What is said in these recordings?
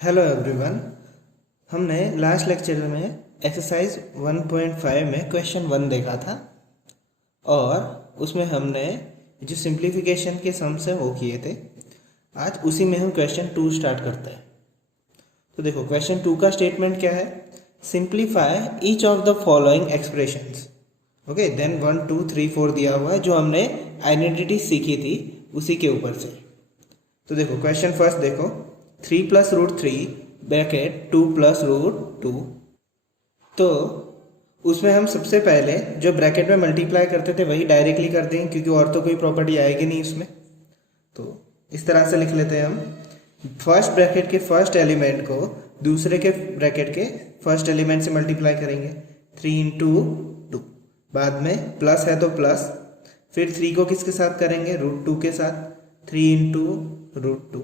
Hello everyone. हमने last lecture में exercise 1.5 में क्वेश्चन 1 देखा था और उसमें हमने जो सिंप्लीफिकेशन के सम्स है वो किए थे। आज उसी में हम क्वेश्चन 2 स्टार्ट करते हैं। तो देखो क्वेश्चन 2 का स्टेटमेंट क्या है, simplify each of the following expressions. Okay, then 1 2 3 4 दिया हुआ है जो हमने आइडेंटिटी सीखी थी उसी के ऊपर से। तो देखो क्वेश्चन फर्स्ट देखो, 3 plus root 3 bracket 2 plus root 2। तो उसमें हम सबसे पहले जो ब्रैकेट में मल्टीप्लाई करते थे वही डायरेक्टली कर देंगे क्योंकि और तो कोई प्रॉपर्टी आएगी नहीं उसमें। तो इस तरह से लिख लेते हैं हम, फर्स्ट ब्रैकेट के फर्स्ट एलिमेंट को दूसरे के ब्रैकेट के फर्स्ट एलिमेंट से मल्टीप्लाई करेंगे, 3 इंटू 2। बाद में प्लस है तो प्लस, फिर 3 को किसके साथ करेंगे, रूट 2 के साथ, 3 इंटू रूट 2।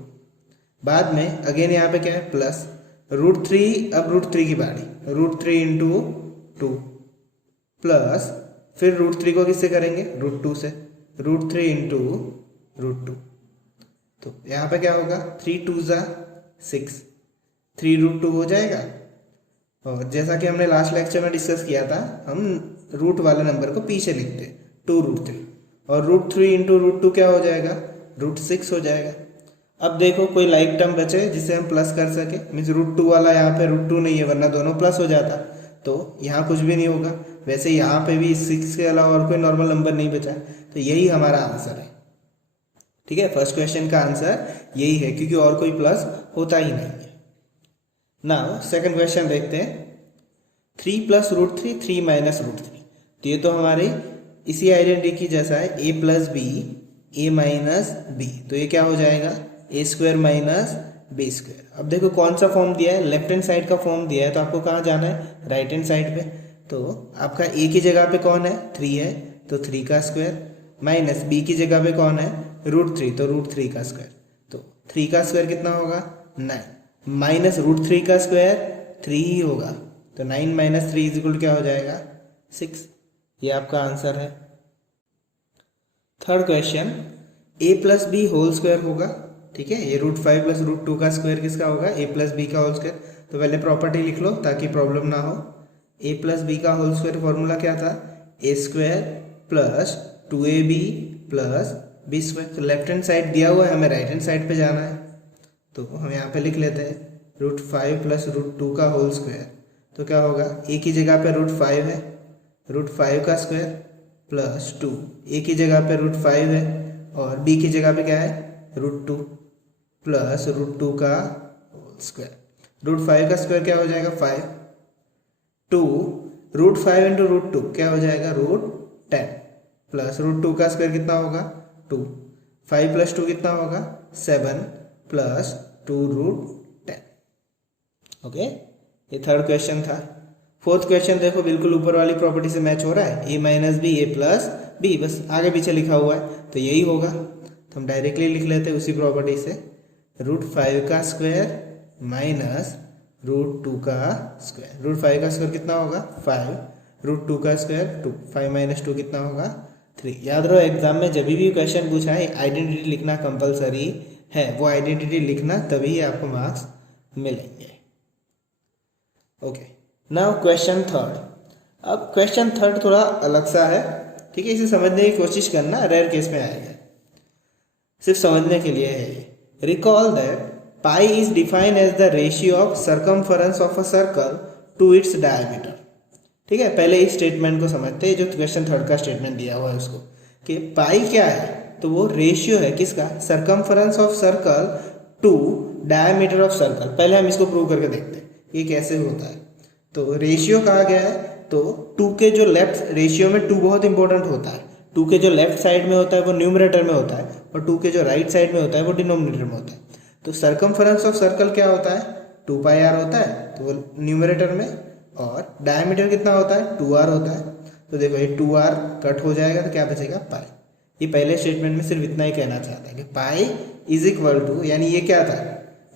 बाद में अगेन यहाँ पे क्या है, प्लस रूट 3। अब रूट 3 की बारी, रूट 3 इंटू 2 प्लस फिर रूट 3 को किससे करेंगे, रूट 2 से, रूट 3 इंटू रूट 2। तो यहाँ पे क्या होगा, 3 2 ज़ा 6, 3 रूट 2 हो जाएगा। और जैसा कि हमने लास्ट लेक्चर में डिस्कस किया था, हम रूट वाले नंबर को पीछे लिखते, 2 रूट 3, और रूट 3 इंटू रूट 2 क्या हो जाएगा, रूट 6 हो जाएगा। अब देखो कोई लाइक टर्म बचे जिसे हम प्लस कर सके, मीन्स रूट 2 वाला यहाँ पे रूट 2 नहीं है वरना दोनों प्लस हो जाता, तो यहाँ कुछ भी नहीं होगा। वैसे यहाँ पे भी 6 के अलावा और कोई नॉर्मल नंबर नहीं बचा, तो यही हमारा आंसर है। ठीक है, फर्स्ट क्वेश्चन का आंसर यही है क्योंकि और कोई प्लस होता ही नहीं है। नाउ सेकंड क्वेश्चन देखते हैं, 3 प्लस रूट 3 3 माइनस रूट 3। तो ये तो हमारी इसी आइडेंटिटी की जैसा है, ए प्लस बी ए माइनस बी। तो ये क्या हो जाएगा, ए स्क्वायर माइनस बी स्क्वायर। अब देखो कौन सा फॉर्म दिया है, लेफ्ट हैंड साइड का फॉर्म दिया है, तो आपको कहाँ जाना है, राइट हैंड साइड पे। तो आपका ए की जगह पे कौन है, 3 है, तो 3 का स्क्वायर, माइनस बी की जगह पे कौन है, रूट 3, तो रूट 3 का स्क्वायर। तो 3 का स्क्वायर कितना होगा, 9, माइनस रूट 3 का स्क्वायर 3 ही होगा, तो 9 माइनस 3 इज इक्वल क्या हो जाएगा, 6। ये आपका आंसर है। थर्ड क्वेश्चन, ए प्लस बी होल स्क्वायर होगा। ठीक है, ये रूट 5 प्लस रूट 2 का स्क्वायर किसका होगा, ए प्लस बी का होल स्क्वायर। तो पहले प्रॉपर्टी लिख लो ताकि प्रॉब्लम ना हो। ए प्लस बी का होल स्क्वायर फॉर्मूला क्या था, A square plus 2ab plus B square. तो लेफ्ट हैंड साइड दिया हुआ है, हमें राइट हैंड साइड पे जाना है, तो हम यहाँ पे लिख लेते हैं रूट 5 प्लस रूट 2 का होल स्क्वायर। तो क्या होगा, ए की जगह पे रूट 5 है, रूट 5 का स्क्वायर प्लस 2, ए की जगह पे रूट 5 है और बी की जगह पे क्या है, रूट 2 प्लस रूट 2 का होल स्क्वायर। रूट 5 का स्क्वायर क्या हो जाएगा, 5, 2 रूट 5 इंटू रूट 2 क्या हो जाएगा, रूट 10 प्लस रूट 2 का स्क्वायर कितना होगा, 2, 5 प्लस 2 कितना होगा, 7 प्लस 2 रूट 10। ओके, ये थर्ड क्वेश्चन था। फोर्थ क्वेश्चन देखो, बिल्कुल ऊपर वाली प्रॉपर्टी से मैच हो रहा है, ए माइनस बी ए प्लस बी, बस आगे पीछे लिखा हुआ है तो यही होगा। तो हम डायरेक्टली लिख लेते हैं उसी प्रॉपर्टी से, रूट 5 का स्क्वायर माइनस रूट 2 का स्क्वायर। रूट 5 का स्क्वायर कितना होगा, 5, रूट 2 का स्क्वायर 2, 5 माइनस 2 कितना होगा, 3। याद रहो एग्जाम में जब भी क्वेश्चन पूछा है आइडेंटिटी लिखना कंपलसरी है, वो आइडेंटिटी लिखना तभी आपको मार्क्स मिलेंगे। Okay, now question third. अब क्वेश्चन थर्ड थोड़ा अलग सा है, ठीक है, इसे समझने की कोशिश करना, रेयर केस में आएगा, सिर्फ समझने के लिए है ये। Recall that pi is defined as the ratio of circumference of a circle to its diameter. ठीक है, पहले इस स्टेटमेंट को समझते हैं, जो क्वेश्चन थर्ड का स्टेटमेंट दिया हुआ है उसको, कि पाई क्या है, तो वो रेशियो है किसका, circumference of circle to diameter of circle. पहले हम इसको प्रूव करके देखते हैं ये कैसे होता है। तो रेशियो कहा गया है, तो 2 के जो लेफ्ट रेशियो में 2 बहुत इंपॉर्टेंट होता है, 2 के जो लेफ्ट साइड में होता है वो न्यूमरेटर में होता है और 2 के जो राइट साइड में होता है वो डिनोमिनेटर में होता है। तो सर्कमफरेंस ऑफ सर्कल क्या होता है, 2πr होता है, तो वो न्यूमरेटर में, और डायमीटर कितना होता है, 2r होता है। तो देखो ये 2r कट हो जाएगा तो क्या बचेगा, पाई। ये पहले स्टेटमेंट में सिर्फ इतना ही कहना चाहता है कि पाई इज इक्वल टू, यानी ये क्या था,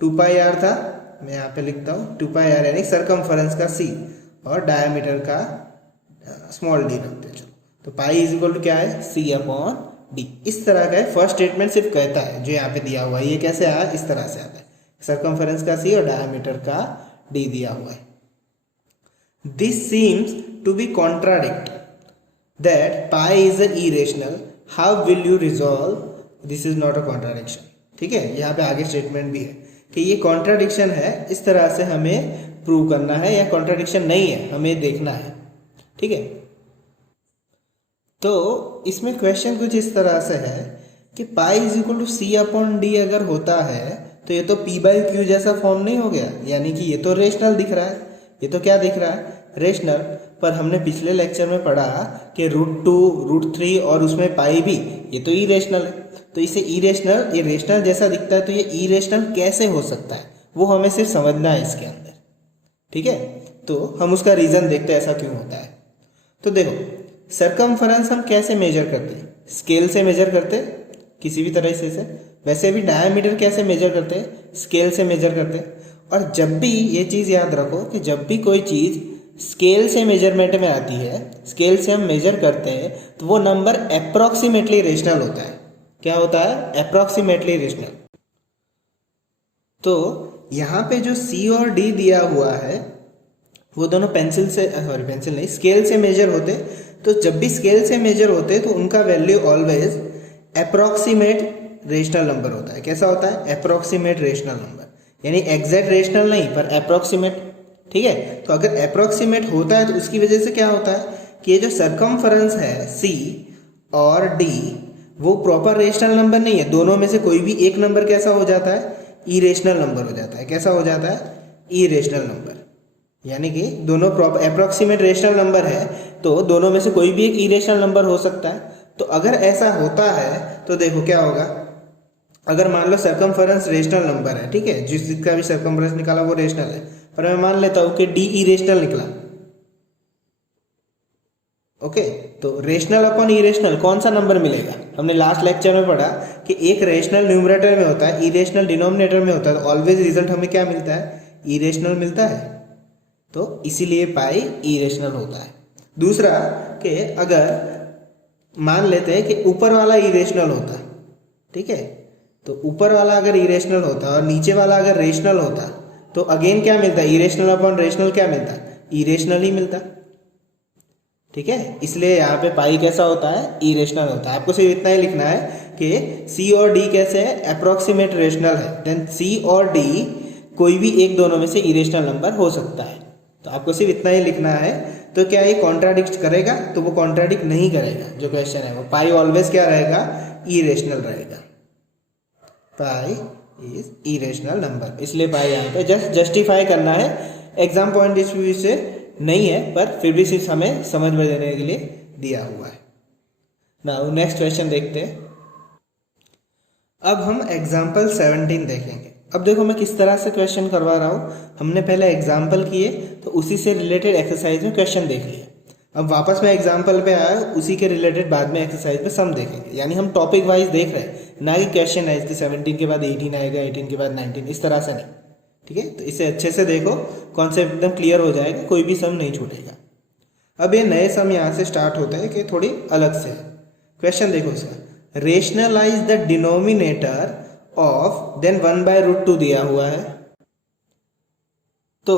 2πr था, मैं यहाँ पे लिखता हूँ 2πr यानी सर्कमफरेंस का c और डायमीटर का स्मॉल d रखते हैं। तो पाई इज इक्वल टू क्या है, c अपॉन d। इस तरह का है, फर्स्ट स्टेटमेंट सिर्फ कहता है जो यहाँ पे दिया हुआ है, ये कैसे आया, इस तरह से आता है, सर्कमफेरेंस का c और डायमीटर का d दिया हुआ है। This seems to be contradict that pi is a irrational, how will you resolve, this is not a contradiction. ठीक है, यहाँ पे आगे स्टेटमेंट भी है कि ये कॉन्ट्राडिक्शन है, इस तरह से हमें प्रूव करना है, या कॉन्ट्राडिक्शन नहीं है हमें देखना है। ठीक है, तो इसमें क्वेश्चन कुछ इस तरह से है कि pi is equal to C upon D अगर होता है तो ये तो पी बाई क्यू जैसा फॉर्म नहीं हो गया, यानी कि ये तो रेशनल दिख रहा है, ये तो क्या दिख रहा है, रेशनल। पर हमने पिछले लेक्चर में पढ़ा कि √2 √3 और उसमें पाई भी, ये तो इरेशनल है, तो इसे इरेशनल, ये रेशनल जैसा दिखता है, तो ये इरेशनल कैसे हो सकता है वो हमें सिर्फ समझना है इसके अंदर। ठीक है, तो हम उसका रीज़न देखते हैं ऐसा क्यों होता है। तो देखो, सर्कमफेरेंस हम कैसे मेजर करते हैं, स्केल से मेजर करते हैं किसी भी तरह से। वैसे भी डायमीटर कैसे मेजर करते हैं, स्केल से मेजर करते हैं। और जब भी ये चीज़ याद रखो कि जब भी कोई चीज़ स्केल से मेजरमेंट में आती है, स्केल से हम मेजर करते हैं, तो वो नंबर अप्रॉक्सीमेटली रेशनल होता है। क्या होता है, अप्रॉक्सीमेटली रेशनल। तो यहाँ पे जो C और D दिया हुआ है वो दोनों पेंसिल नहीं, स्केल से मेजर होते। तो जब भी स्केल से मेजर होते तो उनका value always approximate rational number होता है। कैसा होता है, अप्रॉक्सीमेट रेशनल नंबर, यानी एग्जैक्ट रेशनल नहीं पर अप्रॉक्सीमेट। ठीक है, तो अगर अप्रॉक्सीमेट होता है तो उसकी वजह से क्या होता है कि ये जो सर्कमफेरेंस है C और D वो प्रॉपर रेशनल नंबर नहीं है, दोनों में से कोई भी एक नंबर कैसा हो जाता है, इरेशनल नंबर हो जाता है। कैसा हो जाता है, इरेशनल नंबर, यानी कि दोनों प्रॉपर अप्रॉक्सीमेट रेशनल नंबर है तो दोनों में से कोई भी एक इरेशनल नंबर हो सकता है। तो अगर ऐसा होता है तो देखो क्या होगा, अगर मान लो सर्कमफेरेंस रेशनल नंबर है, ठीक है, जिसका भी सर्कमफेरेंस निकाला वो रेशनल है, पर मैं मान लेता हूँ कि D इरेशनल निकला। ओके, तो रेशनल अपॉन इरेशनल कौन सा नंबर मिलेगा, हमने लास्ट लेक्चर में पढ़ा कि एक रेशनल न्यूमरेटर में होता है, इरेशनल डिनोमिनेटर में होता है, तो ऑलवेज रिजल्ट हमें क्या मिलता है, इरेशनल मिलता है। तो इसीलिए पाई इरेशनल होता है। दूसरा कि अगर मान लेते हैं कि ऊपर वाला इरेशनल होता, ठीक है, तो ऊपर वाला अगर इरेशनल होता और नीचे वाला अगर रेशनल होता तो अगेन क्या मिलता, इरेशनल अपॉन रेशनल क्या मिलता, इरेशनल ही मिलता। ठीक है, इसलिए यहाँ पे पाई कैसा होता है, इरेशनल होता है। आपको सिर्फ इतना ही लिखना है कि C और D कैसे है, अप्रॉक्सीमेट रेशनल है, देन C और D कोई भी एक दोनों में से इरेशनल नंबर हो सकता है। तो आपको सिर्फ इतना ही लिखना है। तो क्या ये कॉन्ट्राडिक्ट करेगा, तो वो कॉन्ट्राडिक्ट नहीं करेगा। जो क्वेश्चन है वो पाई ऑलवेज क्या रहेगा, इरेशनल रहेगा। पाई इज इरेशनल नंबर, इसलिए पाई यहाँ पे जस्ट जस्टिफाई करना है, एग्जाम पॉइंट ऑफ व्यू से नहीं है, पर फिर भी सिर्फ हमें समझ में देने के लिए दिया हुआ है। नाउ नेक्स्ट क्वेश्चन देखते हैं। अब हम एग्जाम्पल 17 देखेंगे। अब देखो मैं किस तरह से क्वेश्चन करवा रहा हूँ, हमने पहले एग्जाम्पल किए तो उसी से रिलेटेड एक्सरसाइज में क्वेश्चन देख लिए। अब वापस मैं एग्जाम्पल पे आया, उसी के रिलेटेड बाद में एक्सरसाइज में सम देखेंगे, यानी हम टॉपिक वाइज देख रहे हैं, ना कि क्वेश्चन है कि 17 के बाद 18 आएगा, 18 के बाद 19, इस तरह से नहीं। ठीक है, तो इसे अच्छे से देखो, कॉन्सेप्ट एकदम क्लियर हो जाएगा, कोई भी सम नहीं छूटेगा। अब ये नए सम यहाँ से स्टार्ट होता है कि थोड़ी अलग से क्वेश्चन देखो इसका, rationalise the denominator of then 1/√2 दिया हुआ है। तो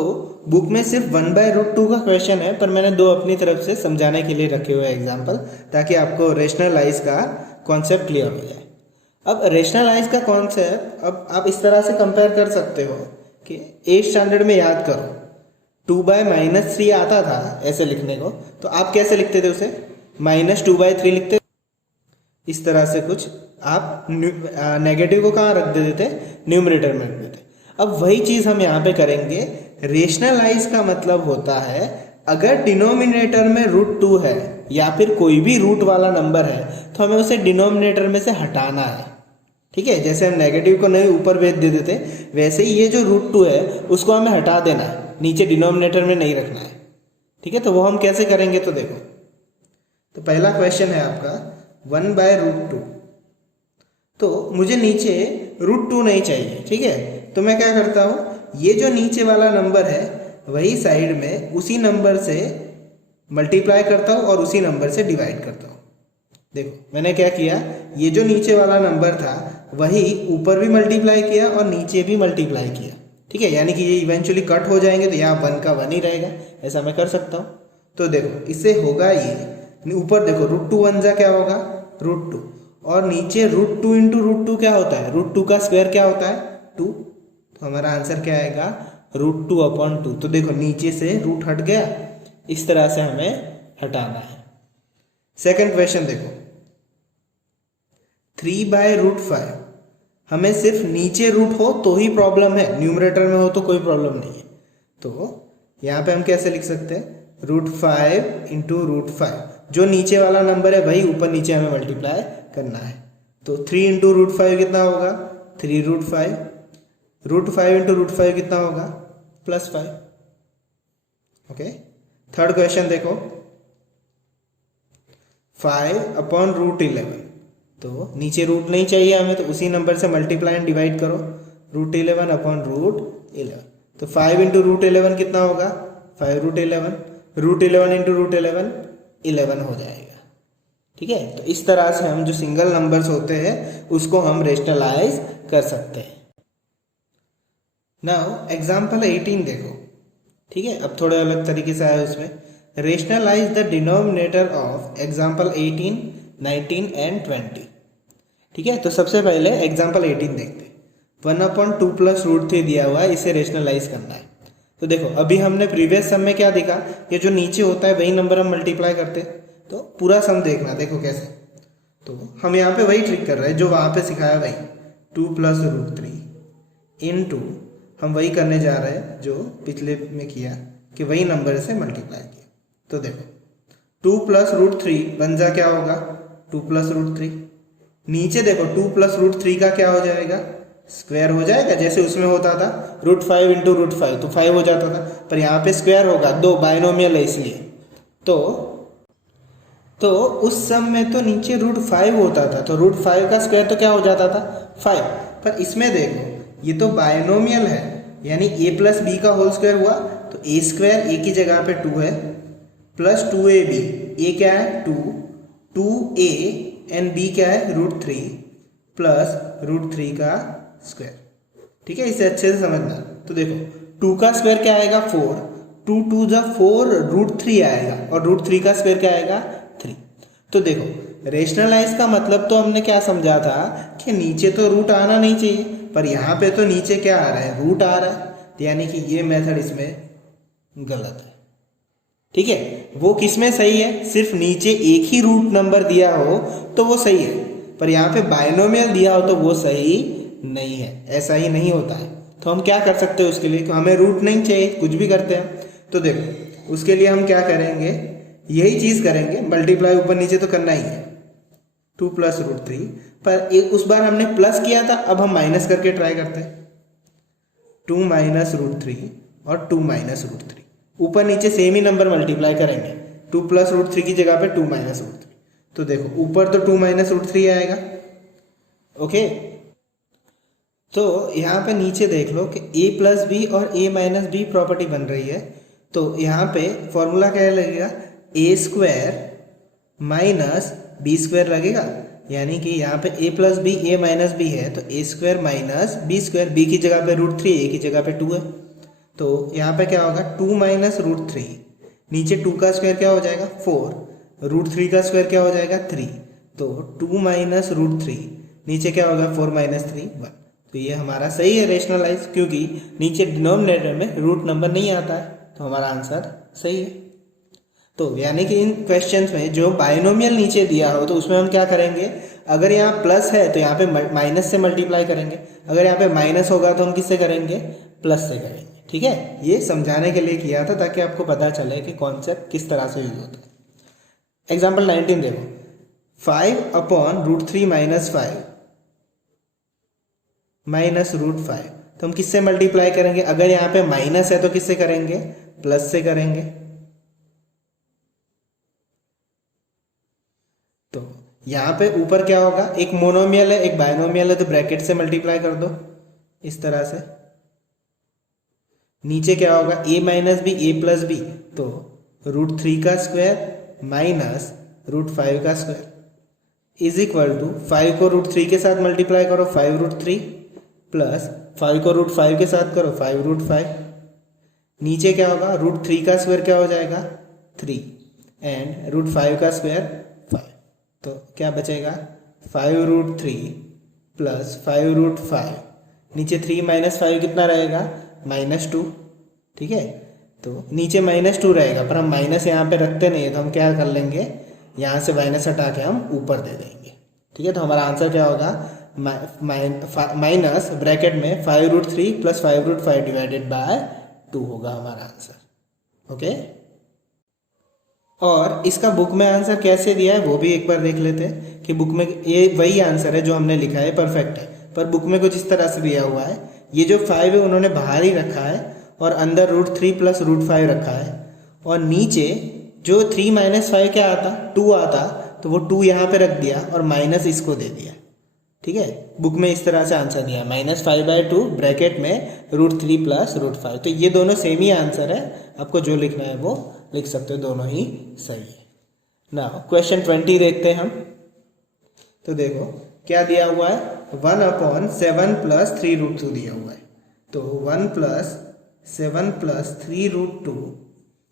बुक में सिर्फ 1/√2 का क्वेश्चन है, पर मैंने दो अपनी तरफ से समझाने के लिए रखे हुए एग्जाम्पल, ताकि आपको रेशनलाइज का कॉन्सेप्ट क्लियर हो जाए। अब रेशनलाइज का कॉन्सेप्ट अब आप इस तरह से कंपेयर कर सकते हो कि 8th स्टैंडर्ड में याद करो 2/-3 आता था ऐसे लिखने को, तो आप कैसे लिखते थे उसे, -2/3 लिखते। इस तरह से कुछ आप नेगेटिव को कहाँ रख देते थे, न्यूमरेटर में रख देते। अब वही चीज़ हम यहाँ पे करेंगे। रेशनलाइज का मतलब होता है अगर डिनोमिनेटर में √2 है या फिर कोई भी रूट वाला नंबर है तो हमें उसे डिनोमिनेटर में से हटाना है। ठीक है, जैसे हम नेगेटिव को नहीं ऊपर भेज देते थे, वैसे ही ये जो √2 है उसको हमें हटा देना है, नीचे डिनोमिनेटर में नहीं रखना है। ठीक है, तो वो हम कैसे करेंगे, तो देखो, तो पहला क्वेश्चन है आपका 1/√2, तो मुझे नीचे √2 नहीं चाहिए। ठीक है, तो मैं क्या करता हूँ, ये जो नीचे वाला नंबर है वही साइड में उसी नंबर से मल्टीप्लाई करता हूँ और उसी नंबर से डिवाइड करता हूँ। देखो मैंने क्या किया, ये जो नीचे वाला नंबर था वही ऊपर भी मल्टीप्लाई किया और नीचे भी मल्टीप्लाई किया, ठीक है, यानी कि ये इवेंचुअली कट हो जाएंगे तो यहाँ 1 का 1 ही रहेगा, ऐसा मैं कर सकता हूँ। तो देखो इससे होगा ये, ऊपर देखो √2 1 जा क्या होगा √2, और नीचे √2 इंटू √2 क्या होता है, √2 का स्क्वायर क्या होता है 2, तो हमारा आंसर क्या आएगा √2/2। तो देखो नीचे से रूट हट गया, इस तरह से हमें हटाना है। सेकंड क्वेश्चन देखो, 3/√5, हमें सिर्फ नीचे रूट हो तो ही प्रॉब्लम है, न्यूमरेटर में हो तो कोई प्रॉब्लम नहीं है। तो यहाँ पे हम कैसे लिख सकते हैं, √5 इंटू √5, जो नीचे वाला नंबर है वही ऊपर नीचे हमें मल्टीप्लाई करना है। तो 3 इंटू √5 कितना होगा 3√5, √5 इंटू √5 कितना होगा +5। ओके, थर्ड क्वेश्चन देखो, 5/√11, तो नीचे रूट नहीं चाहिए हमें, तो उसी नंबर से मल्टीप्लाई एंड डिवाइड करो, √11/√11, तो 5 इंटू √11 कितना होगा 5√11, √11 इंटू √11 11 हो जाएगा, ठीक है। तो इस तरह से हम जो सिंगल नंबर्स होते हैं उसको हम रेशनलाइज कर सकते हैं। नाउ एग्जाम्पल 18 देखो, ठीक है, अब थोड़े अलग तरीके से आया उसमें, rationalise the denominator of example 18, 19 and 20, ठीक है। तो सबसे पहले एग्जाम्पल 18 देखते हैं, 1/2 + √3 दिया हुआ है, इसे रेशनलाइज करना है। तो देखो अभी हमने प्रीवियस सम में क्या देखा, ये जो नीचे होता है वही नंबर हम मल्टीप्लाई करते हैं, तो पूरा सम देखना, देखो कैसे। तो हम यहाँ पे वही ट्रिक कर रहे हैं जो वहाँ पे सिखाया वही, 2 + √3 इंटू हम वही करने जा रहे हैं जो पिछले में किया कि वही नंबर से मल्टीप्लाई किया। तो देखो 2 + √3 बन जा क्या होगा 2 + √3, नीचे देखो 2 + √3 का क्या हो जाएगा स्क्वायर हो जाएगा, जैसे उसमें होता था √5 इंटू √5 तो 5 हो जाता था, पर यहाँ पे स्क्वायर होगा, 2 बाइनोमियल है इसलिए। तो उस सम में तो नीचे √5 होता था, तो √5 का स्क्वायर तो क्या हो जाता था 5, पर इसमें देखो ये तो बाइनोमियल है, यानी a + b का होल स्क्वायर हुआ, तो a² a की जगह पे 2 है, प्लस 2ab, a क्या है 2, 2a एंड b क्या है √3 प्लस √3 का स्क्वायर, ठीक है, इसे अच्छे से समझना। तो देखो 2 का स्क्वायर क्या आएगा 4, 2 2 जा 4 √3 आएगा, और √3 का स्क्वायर क्या आएगा 3। तो देखो रेशनलाइज का मतलब तो हमने क्या समझा था कि नीचे तो रूट आना नहीं चाहिए, पर यहाँ पे तो नीचे क्या आ रहा है रूट आ रहा है, यानी कि ये मेथड इसमें गलत है, ठीक है। वो किस में सही है, सिर्फ नीचे एक ही रूट नंबर दिया हो तो वो सही है, पर यहाँ पे बाइनोमियल दिया हो तो वो सही नहीं है, ऐसा ही नहीं होता है। तो हम क्या कर सकते हैं उसके लिए, तो हमें रूट नहीं चाहिए, कुछ भी करते हैं। तो देखो उसके लिए हम क्या करेंगे, यही चीज़ करेंगे, मल्टीप्लाई ऊपर नीचे तो करना ही है, 2 + √3, पर एक उस बार हमने प्लस किया था, अब हम माइनस करके ट्राई करते हैं, 2 - √3 और 2 - √3, ऊपर नीचे सेम ही नंबर मल्टीप्लाई करेंगे, 2 + √3 की जगह पे 2 - √3, तो देखो ऊपर तो 2 - √3 आएगा, ओके। तो यहाँ पे नीचे देख लो कि a + b और a - b प्रॉपर्टी बन रही है, तो यहाँ पे फॉर्मूला क्या लगेगा a² - b² लगेगा, यानी कि यहाँ पे a + b a - b है, तो a² - b², b की जगह पे √3 a की जगह पे 2 है, तो यहाँ पे क्या होगा 2 - √3, नीचे 2 का स्क्वायर क्या हो जाएगा 4, √3 का स्क्वायर क्या हो जाएगा 3, तो 2 - √3 नीचे क्या होगा 4 - 3 1। तो ये हमारा सही है रेशनलाइज, क्योंकि नीचे डिनोमिनेटर में रूट नंबर नहीं आता है, तो हमारा आंसर सही है। तो यानी कि इन क्वेश्चंस में जो बाइनोमियल नीचे दिया हो तो उसमें हम क्या करेंगे, अगर यहाँ प्लस है तो यहाँ पे माइनस से मल्टीप्लाई करेंगे, अगर यहाँ पे माइनस होगा तो हम किससे करेंगे प्लस से करेंगे, ठीक है। ये समझाने के लिए किया था ताकि आपको पता चले कि कॉन्सेप्ट किस तरह से यूज होता है। एग्जाम्पल 19 देखो, 5/√3 - 5 माइनस √5, तो हम किससे मल्टीप्लाई करेंगे, अगर यहाँ पे माइनस है तो किससे करेंगे प्लस से करेंगे। तो यहाँ पे ऊपर क्या होगा, एक मोनोमियल है एक बाइनोमियल है, तो ब्रैकेट से मल्टीप्लाई कर दो इस तरह से। नीचे क्या होगा a - b a + b, तो √3 का स्क्वायर माइनस √5 का स्क्वायर, इज इक्वल टू 5 को रूट 3 के साथ मल्टीप्लाई करो 5√3 प्लस 5 को रूट 5 के साथ करो 5√5। नीचे क्या होगा, √3 का स्क्वायर क्या हो जाएगा 3 एंड √5 का स्क्वायर 5। तो क्या बचेगा 5√3 प्लस 5√5, नीचे 3 माइनस 5 कितना रहेगा -2। ठीक है, तो नीचे -2 रहेगा, पर हम माइनस यहाँ पे रखते नहीं है, तो हम क्या कर लेंगे, यहाँ से माइनस हटा के हम ऊपर दे देंगे। ठीक है, तो हमारा आंसर क्या होगा, माइनस ब्रैकेट में 5√3 प्लस 5√5 डिवाइडेड बाय 2 होगा हमारा आंसर। ओके, और इसका बुक में आंसर कैसे दिया है वो भी एक बार देख लेते हैं कि बुक में ये वही आंसर है जो हमने लिखा है, परफेक्ट है, पर बुक में कुछ इस तरह से दिया हुआ है। ये जो 5 है उन्होंने बाहर ही रखा है और अंदर √3 प्लस √5 रखा है, और नीचे जो 3 माइनस 5 क्या आता 2 आता, तो वो 2 यहाँ पे रख दिया और माइनस इसको दे दिया। ठीक है, बुक में इस तरह से आंसर दिया -5/2 ब्रैकेट में √3 प्लस √5। तो ये दोनों सेम ही आंसर है, आपको जो लिखना है वो लिख सकते हो, दोनों ही सही है ना। क्वेश्चन 20 देखते हैं हम। तो देखो क्या दिया हुआ है, 1/7 प्लस 3√2 दिया हुआ है। तो 1 + 7 + 3√2,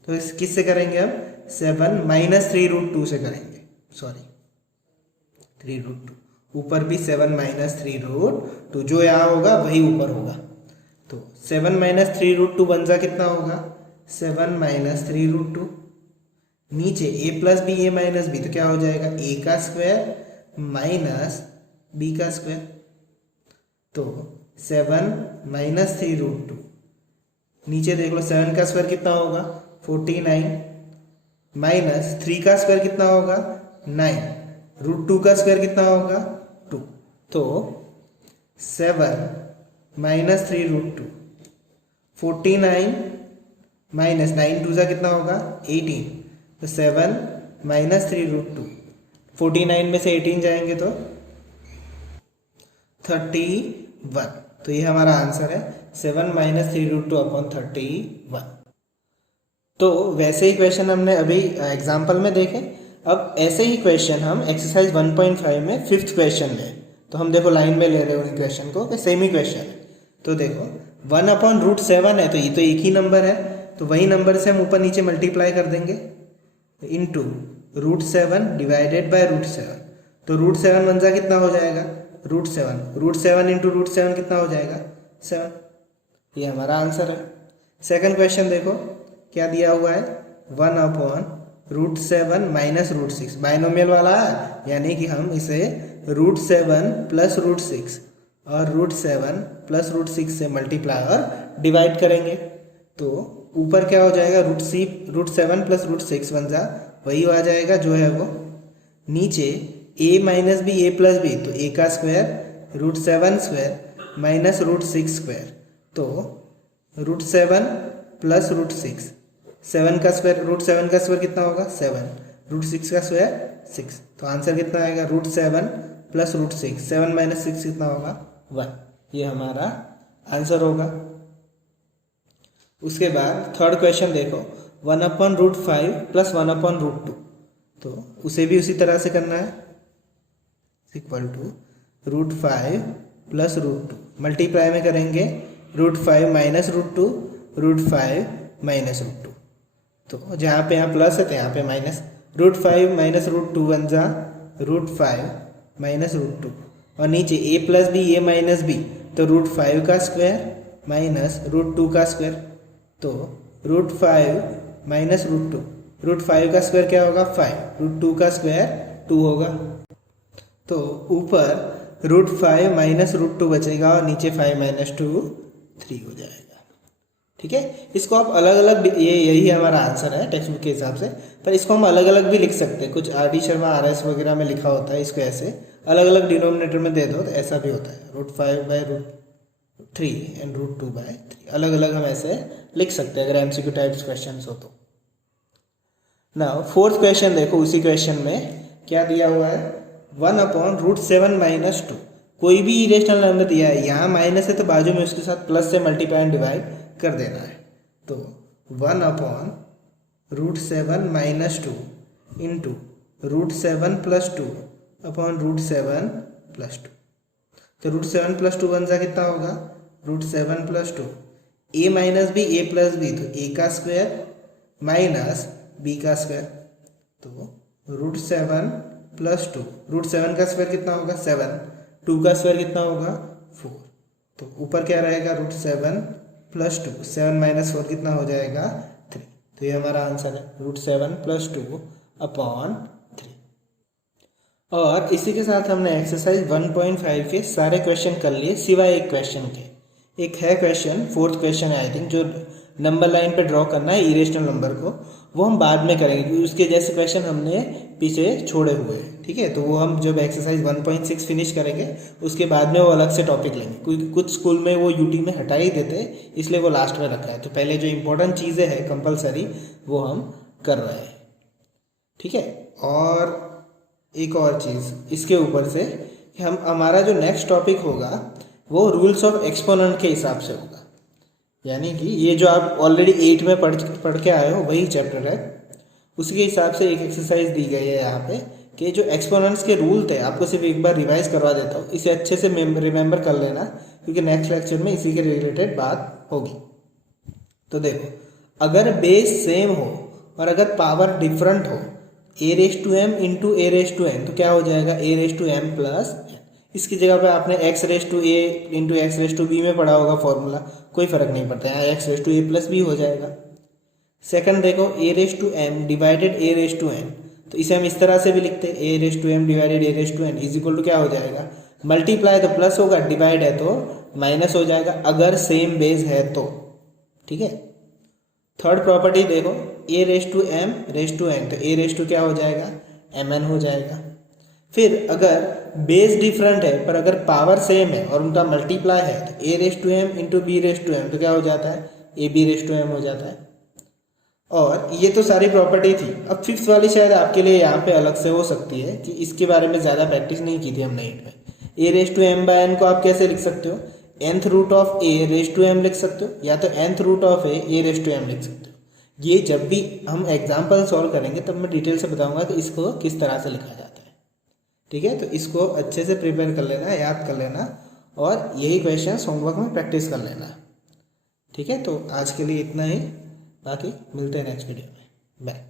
तो इस किससे करेंगे हम, 7 - 3√2 से करेंगे, सॉरी 3√2, ऊपर भी 7 - 3√2, जो यहाँ होगा वही ऊपर होगा। तो 7 - 3√2 बन जा कितना होगा, 7 - 3√2, नीचे a + b a - b, तो क्या हो जाएगा a का स्क्वायर माइनस b का स्क्वायर। तो 7 - 3√2, नीचे देख लो 7 का स्क्वायर कितना होगा 49, माइनस 3 का स्क्वायर कितना होगा 9, √2 का स्क्वायर कितना होगा 2। तो 7 - 3√2, 49 माइनस 9 2 कितना होगा 18, तो 7 - 3√2, 49 में से 18 जाएंगे तो 31। तो ये हमारा आंसर है 7 - 3√2/31। तो वैसे ही क्वेश्चन हमने अभी एग्जाम्पल में देखे। अब ऐसे ही क्वेश्चन हम एक्सरसाइज 1.5 में 5th क्वेश्चन ले, तो हम देखो लाइन में ले रहे हो इन क्वेश्चन को, सेम ही क्वेश्चन है। तो देखो 1/√7 है, तो ये तो एक ही नंबर है, तो वही नंबर से हम ऊपर नीचे मल्टीप्लाई कर देंगे इनटू √7 डिवाइडेड बाय √7। तो √7 बन जा कितना हो जाएगा √7 इंटू √7 कितना हो जाएगा 7। ये हमारा आंसर है। सेकंड क्वेश्चन देखो क्या दिया हुआ है, 1/√7 माइनस √6, बाइनोमियल वाला है, यानी कि हम इसे √7 प्लस √6 और √7 प्लस √6 से मल्टीप्लाई और डिवाइड करेंगे। तो ऊपर क्या हो जाएगा √7 प्लस √6 बन जा वही आ जाएगा जो है वो, नीचे a - b a + b, तो a का स्क्वायर √7 स्क्वायर माइनस √6 स्क्वायर, तो √7 प्लस √6, 7 का स्क्वायर, √7 का स्क्वायर कितना होगा 7, √6 का स्क्वायर 6, तो आंसर कितना आएगा √7 प्लस √6, 7 - 6 कितना होगा 1। ये हमारा आंसर होगा। उसके बाद थर्ड क्वेश्चन देखो 1/√5 प्लस 1/√2, तो उसे भी उसी तरह से करना है, इक्वल टू √5 प्लस √2, मल्टीप्लाई में करेंगे √5 माइनस √2, √5 माइनस √2, तो जहाँ पे यहाँ प्लस है तो यहाँ पे माइनस, √5 माइनस √2 बन जा √5 माइनस √2, और नीचे a + b a - b, तो √5 का स्क्वायर माइनस √2 का स्क्वायर, तो √5 माइनस √2, √5 का स्क्वायर क्या होगा 5, √2 का स्क्वायर 2 होगा, तो ऊपर √5 माइनस √2 बचेगा और नीचे 5 - 2 3 हो जाएगा। ठीक है, इसको आप अलग अलग, ये यही हमारा आंसर है टेक्स्ट बुक के हिसाब से, पर इसको हम अलग अलग भी लिख सकते हैं। कुछ RD शर्मा RS वगैरह में लिखा होता है, इसको ऐसे अलग अलग डिनोमिनेटर में दे दो तो ऐसा भी होता है, √5/√3 एंड √2/3, अलग अलग हम ऐसे लिख सकते हैं अगर MCQ टाइप्स क्वेश्चन हो तो। ना फोर्थ क्वेश्चन देखो, उसी क्वेश्चन में क्या दिया हुआ है 1/√7 माइनस 2, कोई भी इरेशनल नंबर दिया है, यहाँ माइनस है तो बाजू में उसके साथ प्लस से मल्टीप्लाई एंड डिवाइड कर देना है। तो 1/√7 minus 2 into √7 plus 2 upon root 7 plus 2। तो रूट 7 प्लस 2 बन जा कितना होगा, रूट 7 प्लस 2, ए माइनस बी, ए प्लस बी, तो ए का स्क्वायर माइनस बी का स्क्वायर, तो रूट 7 प्लस 2, रूट 7 का स्क्वायर कितना होगा 7, 2 का स्क्वायर कितना होगा 4, तो ऊपर क्या रहेगा रूट 7 प्लस 2, 7 माइनस 4 कितना हो जाएगा 3। तो ये हमारा आंसर है रूट 7 प्लस 2 अपॉन 3। और इसी के साथ हमने एक्सरसाइज 1.5 के सारे क्वेश्चन कर लिए सिवाय एक क्वेश्चन के। एक है क्वेश्चन, 4th क्वेश्चन है आई थिंक, जो नंबर लाइन पे ड्रॉ करना है इरेशनल नंबर को, वो हम बाद में करेंगे क्योंकि उसके जैसे क्वेश्चन हमने पीछे छोड़े हुए हैं, ठीक है। तो वो हम जब एक्सरसाइज 1.6 फिनिश करेंगे उसके बाद में वो अलग से टॉपिक लेंगे, क्योंकि कुछ स्कूल में वो यूटी में हटा ही देते हैं, इसलिए वो लास्ट में रखा है। तो पहले जो इंपॉर्टेंट चीज़ें हैं कंपलसरी वो हम कर रहे हैं, ठीक है। और एक और चीज़ इसके ऊपर से कि हम हमारा जो नेक्स्ट टॉपिक होगा वो रूल्स ऑफ एक्सपोनेंट के हिसाब से होगा, यानी कि ये जो आप ऑलरेडी 8 में पढ़ के आए हो वही चैप्टर है, उसी के हिसाब से एक एक्सरसाइज दी गई है यहाँ पे कि जो एक्सपोनेंट्स के रूल थे आपको सिर्फ एक बार रिवाइज करवा देता हूँ, इसे अच्छे से रिमेंबर कर लेना क्योंकि नेक्स्ट लेक्चर में इसी के रिलेटेड बात होगी। तो देखो, अगर बेस सेम हो और अगर पावर डिफरेंट हो A raise to M into A raise to N, तो क्या हो जाएगा A raise to M plus N. इसकी जगह पे आपने X raise to A into X raise to B में पढ़ा होगा फॉर्मूला, कोई फर्क नहीं पड़ता है, X raise to A plus B हो जाएगा। सेकंड देखो, A raise to M divided A raise to N, तो इसे हम इस तरह से भी लिखते हैं A raise to M divided A raise to N is equal to क्या हो जाएगा, मल्टीप्लाई तो प्लस होगा, डिवाइड है तो माइनस हो जाएगा अगर सेम बेस है तो, ठीक है। थर्ड प्रॉपर्टी देखो, A raise to M raise to N, तो ए रेस टू क्या हो जाएगा एम एन हो जाएगा। फिर अगर बेस डिफरेंट है पर अगर पावर सेम है और उनका मल्टीप्लाई है तो A raise to M into B raise to M, तो क्या हो जाता है A B raise to M हो जाता है। और ये तो सारी प्रॉपर्टी थी। अब फिफ्थ वाली शायद आपके लिए यहाँ पे अलग से हो सकती है कि इसके बारे में ज़्यादा प्रैक्टिस नहीं की थी हमने 8 में। A raise to M by N को आप कैसे लिख सकते हो, nth root of A raise to M लिख सकते हो, या तो nth root of A raise to M लिख सकते हो। ये जब भी हम एग्जाम्पल सॉल्व करेंगे तब मैं डिटेल से बताऊंगा कि इसको किस तरह से लिखा जाता है, ठीक है। तो इसको अच्छे से प्रिपेयर कर लेना, याद कर लेना और यही क्वेश्चन होमवर्क में प्रैक्टिस कर लेना, ठीक है। तो आज के लिए इतना ही, बाकी मिलते हैं नेक्स्ट वीडियो में, बाय।